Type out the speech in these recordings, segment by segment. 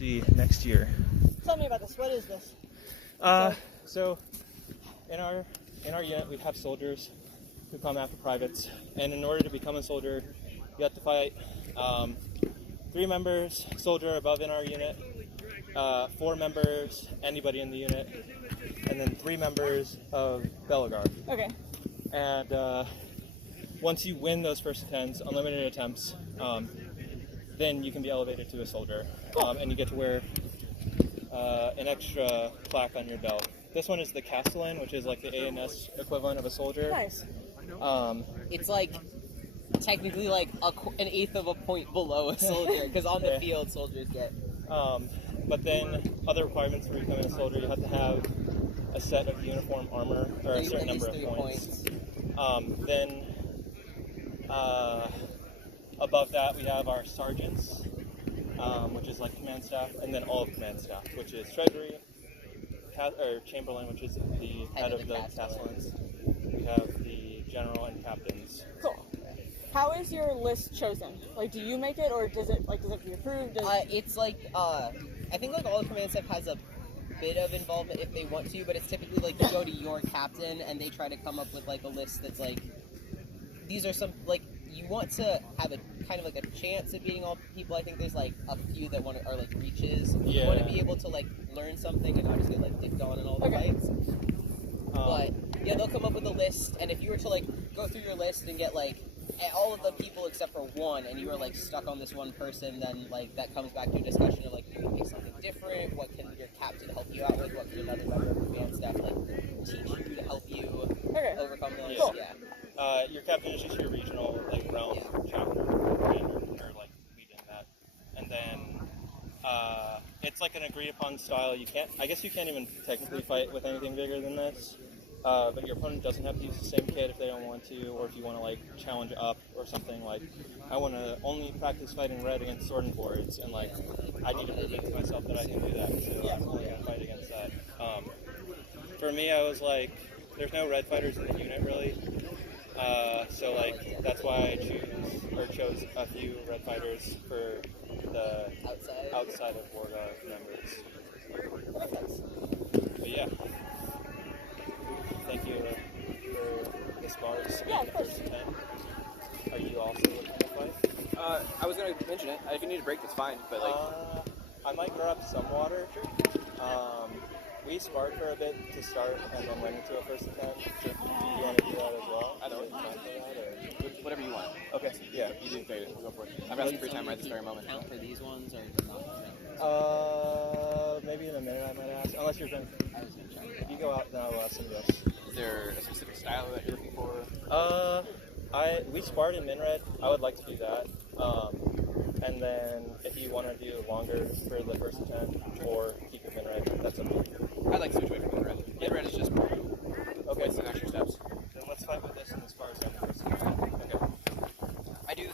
see next year. Tell me about this. What is this? So in our unit we have soldiers who come after privates, and in order to become a soldier, you have to fight 3 members, soldier above in our unit, 4 members, anybody in the unit, and then 3 members of Bellegarde. Okay. And once you win those first attempts, unlimited attempts, then you can be elevated to a soldier, and you get to wear an extra plaque on your belt. This one is the Castellan, which is like the ANS equivalent of a soldier. Nice. It's like technically like an eighth of a point below a soldier, because on the field soldiers get. But then other requirements for becoming a soldier, you have to have a set of uniform armor or a certain number of points. Then above that we have our sergeants, which is like command staff, and then all of command staff, which is treasury, or chamberlain, which is the head of the castellans. We have the general and captains. Cool. How is your list chosen? Like, do you make it, or does it be approved? It's like I think like all the command staff has a bit of involvement if they want to, but it's typically like you go to your captain and they try to come up with like a list that's like, these are some, like, you want to have a kind of like a chance at beating all people. I think there's like a few that are like reaches. You want to be able to like learn something and not just get like dipped on in all the fights. But yeah, they'll come up with a list, and if you were to like go through your list and get like all of the people except for one, and you are like stuck on this one person, then like that comes back to a discussion of like, you can pick something different. What can your captain help you out with? What can another member of the command staff like teach you to help you overcome this? Cool. Yeah. Your captain is just your regional like realm chapter commander, or like leading that, and then it's like an agreed upon style. I guess you can't even technically fight with anything bigger than this. But your opponent doesn't have to use the same kit if they don't want to, or if you want to like challenge up or something. Like, I want to only practice fighting red against sword and boards, and like I need to prove it to myself that I can do that, so I'm only going to fight against that. For me, I was like, there's no red fighters in the unit really, so like that's why I chose a few red fighters for the outside of Warga members. But yeah. Thank you for the spars. Yeah, of course. Are you also looking to fight? I was going to mention it. If you need a break, that's fine. But like, I might grab some water. We sparred for a bit to start, and then went into a first attempt. Sure. You want to do that as well? I know. Whatever you want. Okay. Yeah. You do fade it. We'll go for it. I've got some free time right this very moment. Count for these ones or not? Maybe in a minute I might ask. Unless you're going. I was going to try. If you go out, then I'll ask somebody else. Is there a specific style that you're looking for? We sparred in Minred. I would like to do that. And then if you want to do longer for the first attempt, or keep it Minred, that's up to you. I'd like to switch away from Minred. Minred is just okay. Some extra steps. Then let's fight with this and as far as I'm concerned. Okay. I do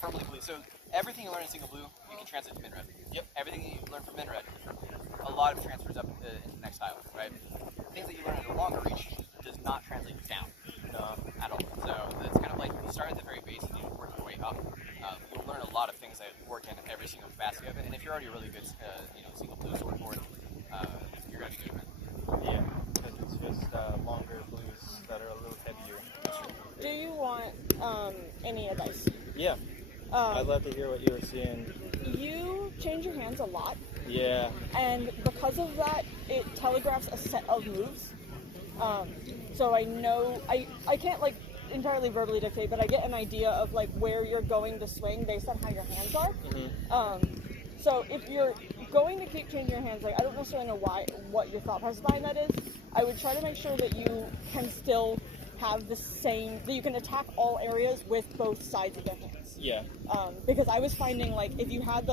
firmly believe so. Everything you learn in Single Blue, you can translate to Minred. Yep. Everything you learn from Minred, a lot of transfers up into the next style, right? Things that you learn at a longer reach does not translate down at all. So it's kind of like you start at the very base and you work your way up. You'll learn a lot of things that work in every single facet of it. And if you're already a really good, Single Blue sword board, you're gonna be good at it. Yeah, because it's just longer blues that are a little heavier. Do you want any advice? Yeah. I'd love to hear what you were seeing. You change your hands a lot. Yeah. And because of that, it telegraphs a set of moves. So I know, I can't like entirely verbally dictate, but I get an idea of like where you're going to swing based on how your hands are. Mm-hmm. So if you're going to keep changing your hands, like I don't necessarily know what your thought process behind that is. I would try to make sure that you can still have the same, that you can attack all areas with both sides of your hands. Yeah. Because I was finding like if you had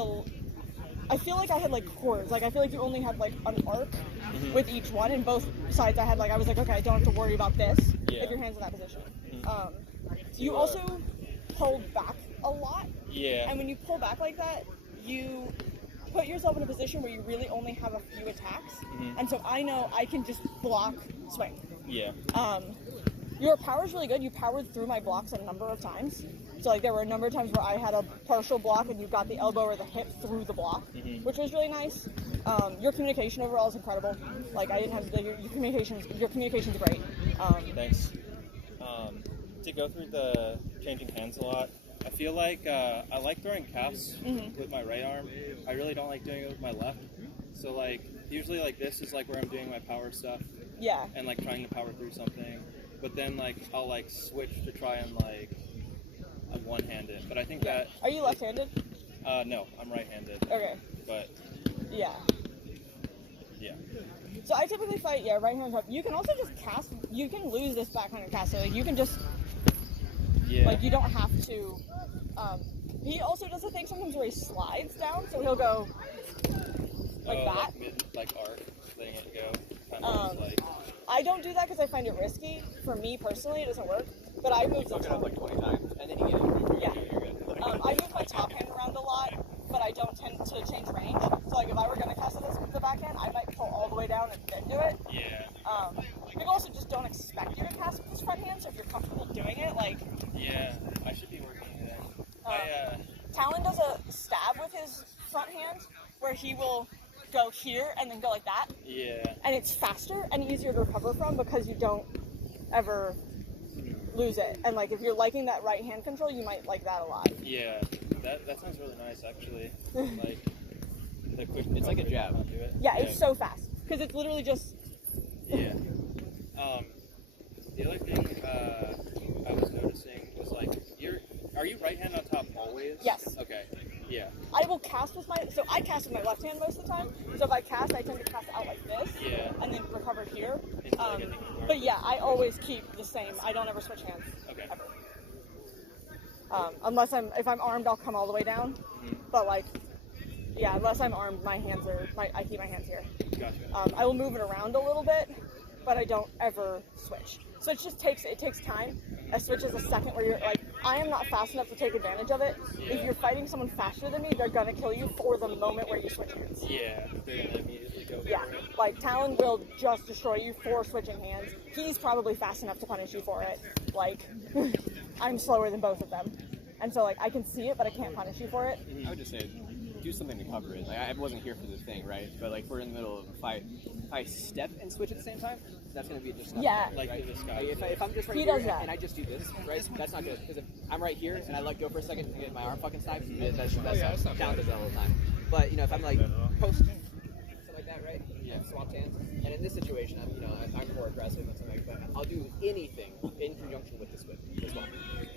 I feel like I had like chords, like I feel like you only had like an arc with each one, and both sides I was like, okay, I don't have to worry about this if your hand's in that position. You also pulled back a lot. Yeah. And when you pull back like that, you put yourself in a position where you really only have a few attacks, and so I know I can just block swing. Yeah. Your power's really good. You powered through my blocks a number of times. So like there were a number of times where I had a partial block and you've got the elbow or the hip through the block, which was really nice. Your communication overall is incredible. Like I didn't have your communication's great. Thanks. To go through the changing hands a lot, I feel like I like throwing casts with my right arm. I really don't like doing it with my left. So like usually like this is like where I'm doing my power stuff. Yeah. And like trying to power through something. But then like I'll like switch to try and like one-handed. But I think that. Are you left-handed? No, I'm right-handed. Okay. But. Yeah. Yeah. So I typically fight right hand up. You can also just cast. You can lose this backhand cast. So like you can just. Yeah. Like you don't have to. He also does a thing sometimes where he slides down, so he'll go like that. Like mid, like arc, letting it go. Kind of like. I don't do that because I find it risky. For me personally, it doesn't work. But I move the Fuck it up top. like 20 times, and then you get it. Yeah. You're good. I move my top hand around a lot, but I don't tend to change range. So like if I were gonna cast it with the backhand, I might pull all the way down and then do it. Yeah. People also just don't expect you to cast with this front hand, so if you're comfortable doing it, like. Yeah, I should be working that. Talon does a stab with his front hand where he will go here and then go like that. Yeah. And it's faster and easier to recover from because you don't ever lose it. And like if you're liking that right hand control, you might like that a lot. Yeah. That sounds really nice actually. Like the quick. It's like a jab. Do it. Yeah, it's so fast because it's literally just. Yeah. The other thing I was noticing was like are you right hand on top always? Yes. Okay. Yeah. I will cast with I cast with my left hand most of the time. So if I cast, I tend to cast out like this. Yeah. And then recover here. Instead of getting ignored. But yeah, I always keep the same. I don't ever switch hands. Okay. Ever. Unless if I'm armed, I'll come all the way down. But like, yeah, unless I'm armed, I keep my hands here. Gotcha. I will move it around a little bit, but I don't ever switch. So it takes time. A switch is a second where you're like, I am not fast enough to take advantage of it. Yeah. If you're fighting someone faster than me, they're gonna kill you for the moment where you switch hands. Yeah. They're gonna immediately go Yeah, for it. like Talon will just destroy you for switching hands. He's probably fast enough to punish you for it. Like, I'm slower than both of them. And so like, I can see it, but I can't punish you for it. I would just say, do something to cover it. Like I wasn't here for this thing, right? But like we're in the middle of a fight. If I step and switch at the same time, that's gonna be just enough. Yeah. Like right? to the sky. Like, if I'm just right He here does that. and I just do this, right? That's not good. Because if I'm right here and I let go for a second and get my arm fucking sniped, that's Talon does that all the time. But you know, if I'm like post something like that, right? Yeah. Swapped hands. And in this situation, I'm more aggressive and something like that. I'll do anything in conjunction with this whip as well.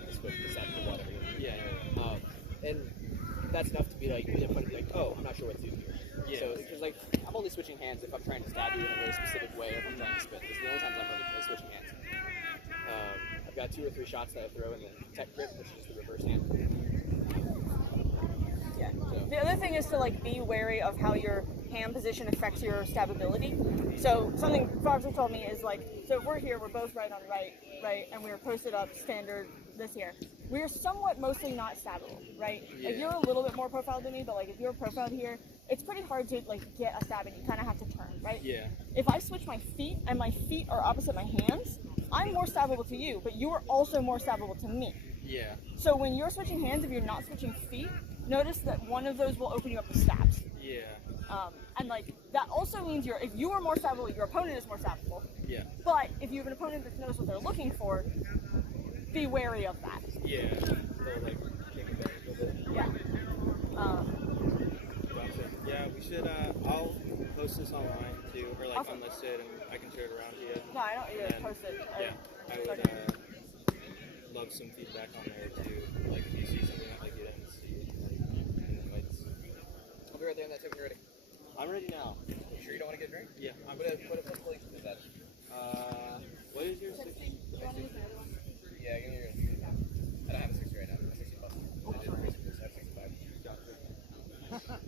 This whip, the set, the whatever. Yeah. And that's enough to be like, like, oh, I'm not sure what to do here. Yeah. So, because like, I'm only switching hands if I'm trying to stab you in a very specific way, if I'm trying to spin. It's the only times I'm really switching hands. I've got 2 or 3 shots that I throw, and then tech grip, which is the reverse hand. Yeah. So. The other thing is to like be wary of how your hand position affects your stabability. So something Fox told me is like, so if we're here, we're both right on right, and we're posted up standard this here. We're somewhat mostly not stabbable, right? Yeah. Like you're a little bit more profiled than me, but like if you're profiled here, it's pretty hard to like get a stab, and you kind of have to turn, right? Yeah. If I switch my feet and my feet are opposite my hands, I'm more stabbable to you, but you are also more stabbable to me. Yeah. So when you're switching hands, if you're not switching feet, notice that one of those will open you up to stabs. Yeah. And like that also means if you are more stabbable, your opponent is more stabbable. Yeah. But if you have an opponent that knows what they're looking for, be wary of that. Yeah. They'll like take advantage of it. Yeah. Gotcha. Yeah, we should. I'll post this online too, or like Awesome. unlist it, and I can share it around to you. No, I don't need to And, post it. Yeah, I would love some feedback on there too. Like if you see something that like you didn't see, like in the fights. I'll be right there in that second ready. I'm ready now. You sure you don't want to get a drink? Yeah. I'm gonna put a link to that. What is your 60? Yeah, give me your. I don't have a 60 right now. I'm 60 plus. I did recently just have 65. Gotcha.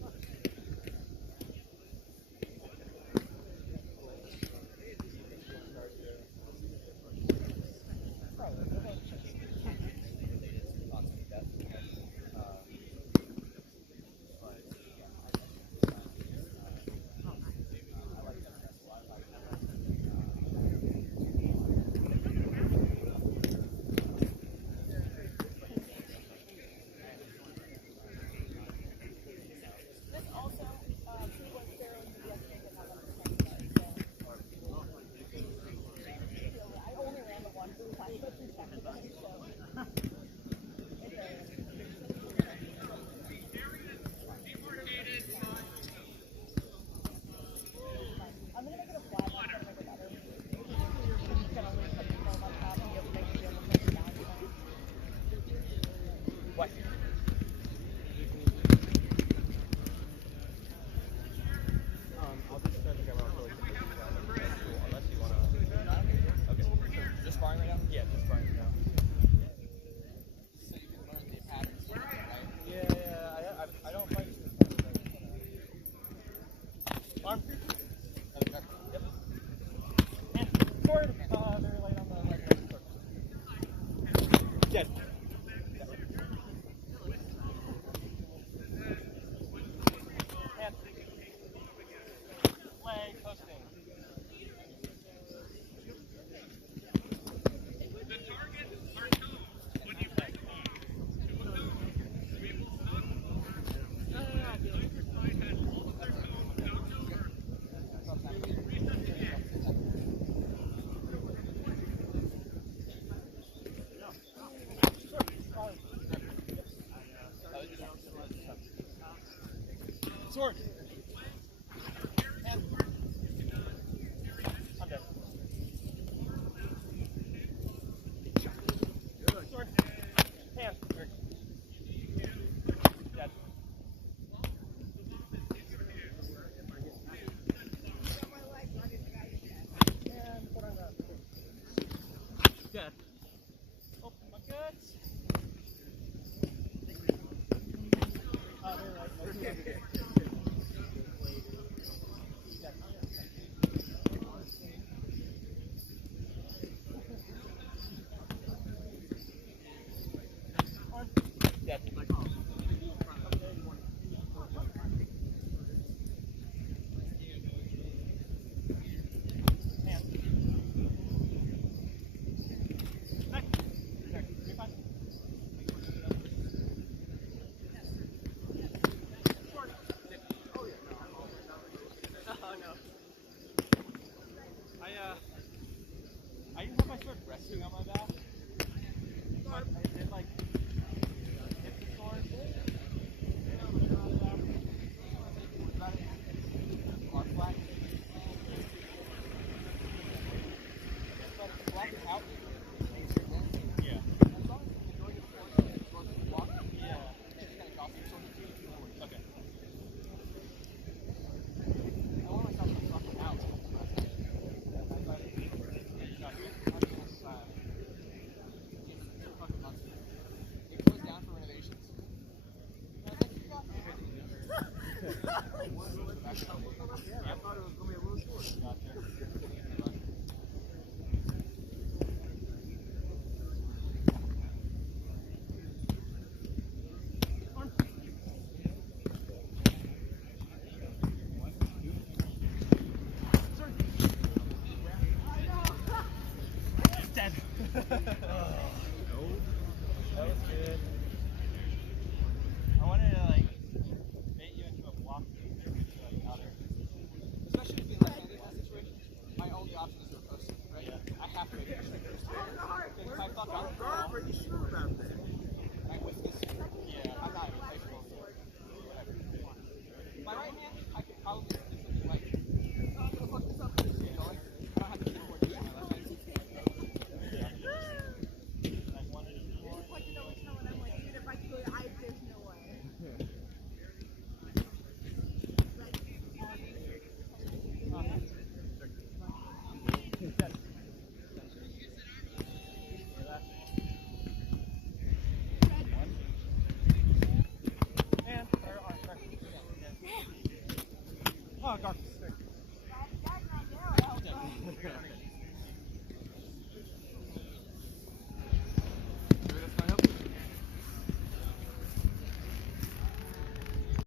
Arm. Yep. And forward. Very light on the leg. Dead. Hand. Leg posting. Sword. Hand. I'm dead. Sword. Hand. Dead. And put on that. Dead. Oh, my guts. Very right. Dead. Hand. Neck. Neck. 3-5. Short. Oh yeah. Oh no. I didn't have my sword resting on my back. But I did like hit the sword. Arm flat. But it's blocked out. Yeah. Yeah. Okay. I want myself to block it out. It goes down for renovations. I thought it was going to be a little short. Gotcha. Dead. That was good. I wanted to like bait you into a block like outer. Especially if you left-handed in that situation, my only option is to post, right? Yeah. I have to make it. If I fuck up, Are you sure about that?